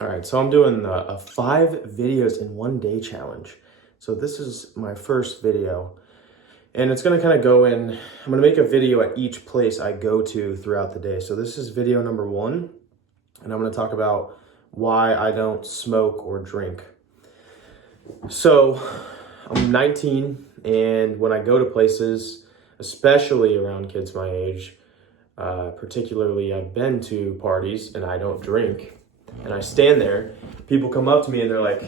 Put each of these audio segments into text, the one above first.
All right, so I'm doing a 5 videos in one day challenge. So this is my first video, and it's gonna kind of go in, I'm gonna make a video at each place I go to throughout the day. So this is video number 1, and I'm gonna talk about why I don't smoke or drink. So I'm 19, and when I go to places, especially around kids my age, particularly I've been to parties and I don't drink, and I stand there, people come up to me and they're like,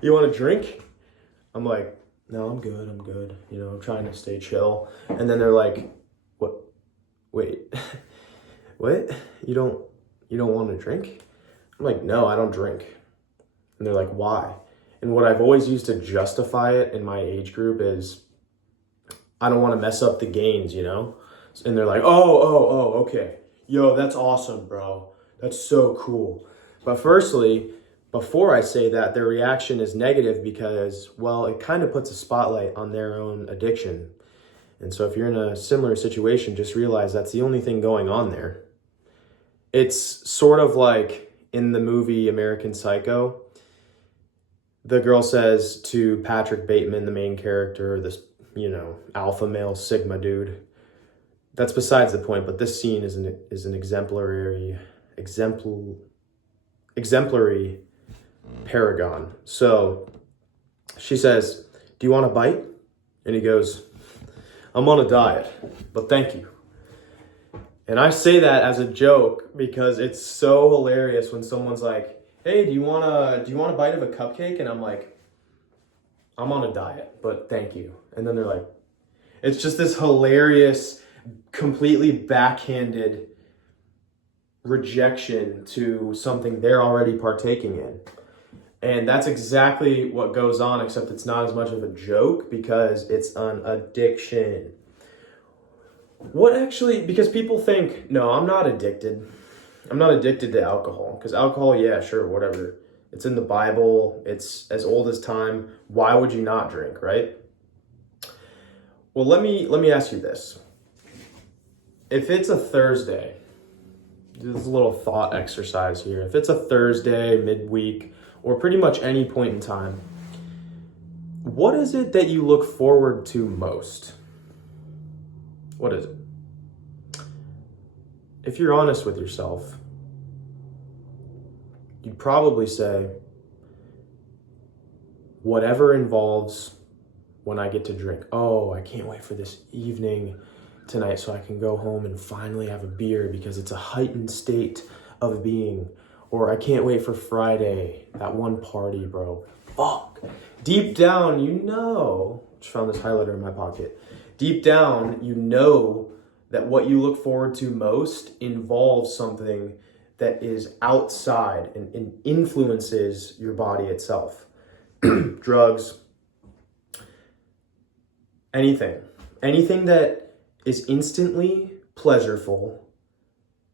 you want a drink? I'm like, no, I'm good. I'm trying to stay chill. And then they're like, what? Wait, what? You don't want a drink? I'm like, no, I don't drink. And they're like, why? And what I've always used to justify it in my age group is, I don't want to mess up the gains, And they're like, oh, okay. Yo, that's awesome, bro. That's so cool. But firstly, before I say that, their reaction is negative because, well, it kind of puts a spotlight on their own addiction. And so if you're in a similar situation, just realize that's the only thing going on there. It's sort of like in the movie American Psycho. The girl says to Patrick Bateman, the main character, this, alpha male Sigma dude. That's besides the point, but this scene is an exemplary paragon. So she says, do you want a bite? And he goes, I'm on a diet, but thank you. And I say that as a joke because it's so hilarious when someone's like, hey, do you want a bite of a cupcake? And I'm like, I'm on a diet, but thank you. And then they're like, it's just this hilarious, completely backhanded rejection to something they're already partaking in. And that's exactly what goes on, except it's not as much of a joke because it's an addiction. Because people think, no, I'm not addicted. I'm not addicted to alcohol. Because alcohol, yeah, sure, whatever. It's in the Bible. It's as old as time. Why would you not drink, right? Well, let me ask you this. If it's a Thursday, this is a little thought exercise here. If it's a Thursday, midweek, or pretty much any point in time, what is it that you look forward to most? What is it? If you're honest with yourself, you'd probably say, whatever involves when I get to drink. Oh, I can't wait for this evening tonight so I can go home and finally have a beer because it's a heightened state of being. Or I can't wait for Friday, that one party, bro. Fuck. Deep down, just found this highlighter in my pocket. Deep down, that what you look forward to most involves something that is outside and influences your body itself. Drugs, anything that is instantly pleasureful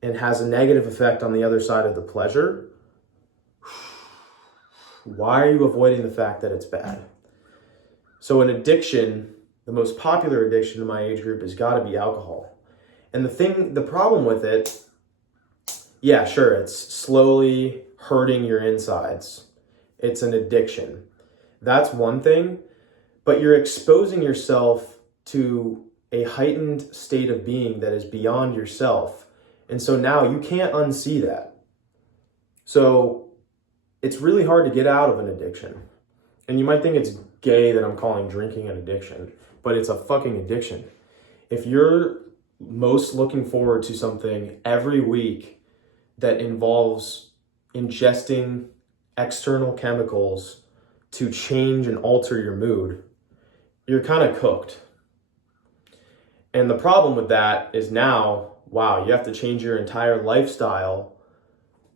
and has a negative effect on the other side of the pleasure. Why are you avoiding the fact that it's bad? So an addiction, the most popular addiction in my age group has got to be alcohol. And the problem with it, yeah, sure, it's slowly hurting your insides. It's an addiction. That's one thing, but you're exposing yourself to a heightened state of being that is beyond yourself. And so now you can't unsee that. So it's really hard to get out of an addiction. And you might think it's gay that I'm calling drinking an addiction, but it's a fucking addiction. If you're most looking forward to something every week that involves ingesting external chemicals to change and alter your mood, you're kind of cooked. And the problem with that is now, wow, you have to change your entire lifestyle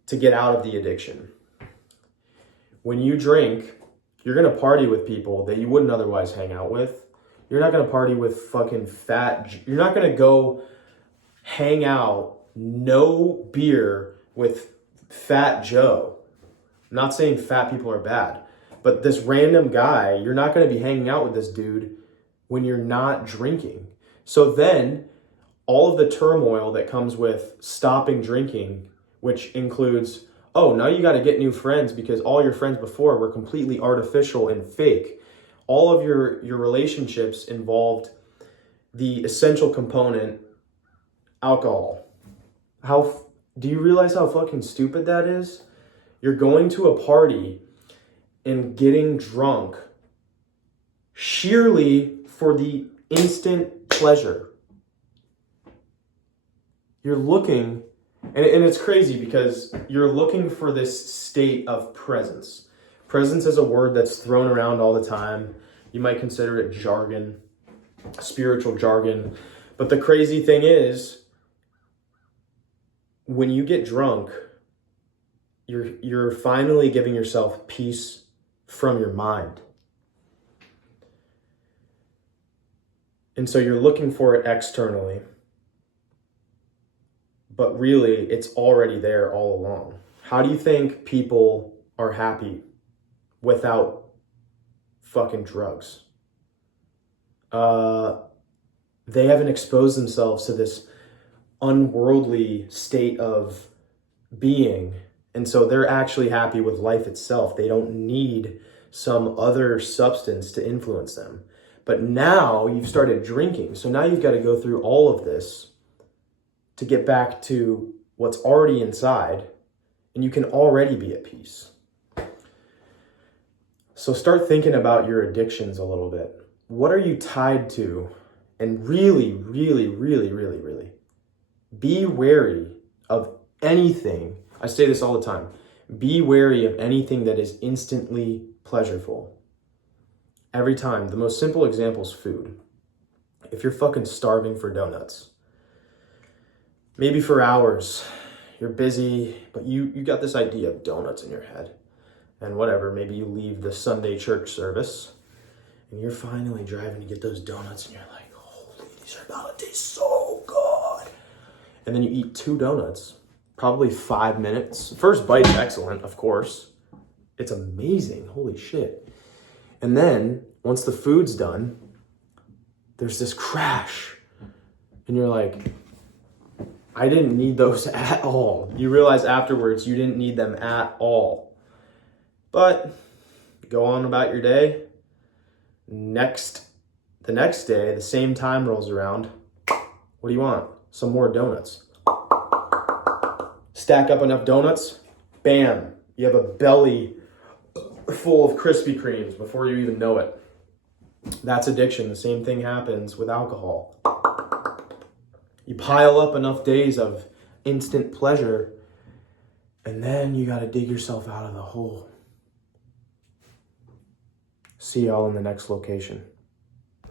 to get out of the addiction. When you drink, you're going to party with people that you wouldn't otherwise hang out with. You're not going to party with fucking you're not going to go hang out, no beer with Fat Joe. I'm not saying fat people are bad, but this random guy, you're not going to be hanging out with this dude when you're not drinking. So then all of the turmoil that comes with stopping drinking, which includes, Oh, now you got to get new friends because all your friends before were completely artificial and fake. All of your relationships involved the essential component, alcohol. Do you realize how fucking stupid that is? You're going to a party and getting drunk sheerly for the instant pleasure. You're looking, and it's crazy because you're looking for this state of presence. Presence is a word that's thrown around all the time. You might consider it jargon, spiritual jargon. But the crazy thing is, when you get drunk, you're finally giving yourself peace from your mind. And so you're looking for it externally, but really it's already there all along. How do you think people are happy without fucking drugs? They haven't exposed themselves to this unworldly state of being. And so they're actually happy with life itself. They don't need some other substance to influence them. But now you've started drinking. So now you've got to go through all of this to get back to what's already inside. And you can already be at peace. So start thinking about your addictions a little bit. What are you tied to? And really, really, really, really, really be wary of anything. I say this all the time. Be wary of anything that is instantly pleasureful. Every time. The most simple example is food. If you're fucking starving for donuts, maybe for hours, you're busy, but you got this idea of donuts in your head. And whatever, maybe you leave the Sunday church service and you're finally driving to get those donuts and you're like, holy, these are about to taste so good. And then you eat 2 donuts, probably 5 minutes. First bite's excellent, of course. It's amazing, holy shit. And then once the food's done, there's this crash. And you're like, I didn't need those at all. You realize afterwards you didn't need them at all. But go on about your day. The next day, the same time rolls around. What do you want? Some more donuts. Stack up enough donuts, bam, you have a belly full of Krispy Kremes before you even know it. That's addiction. The same thing happens with alcohol. You pile up enough days of instant pleasure, and then you got to dig yourself out of the hole. See y'all in the next location.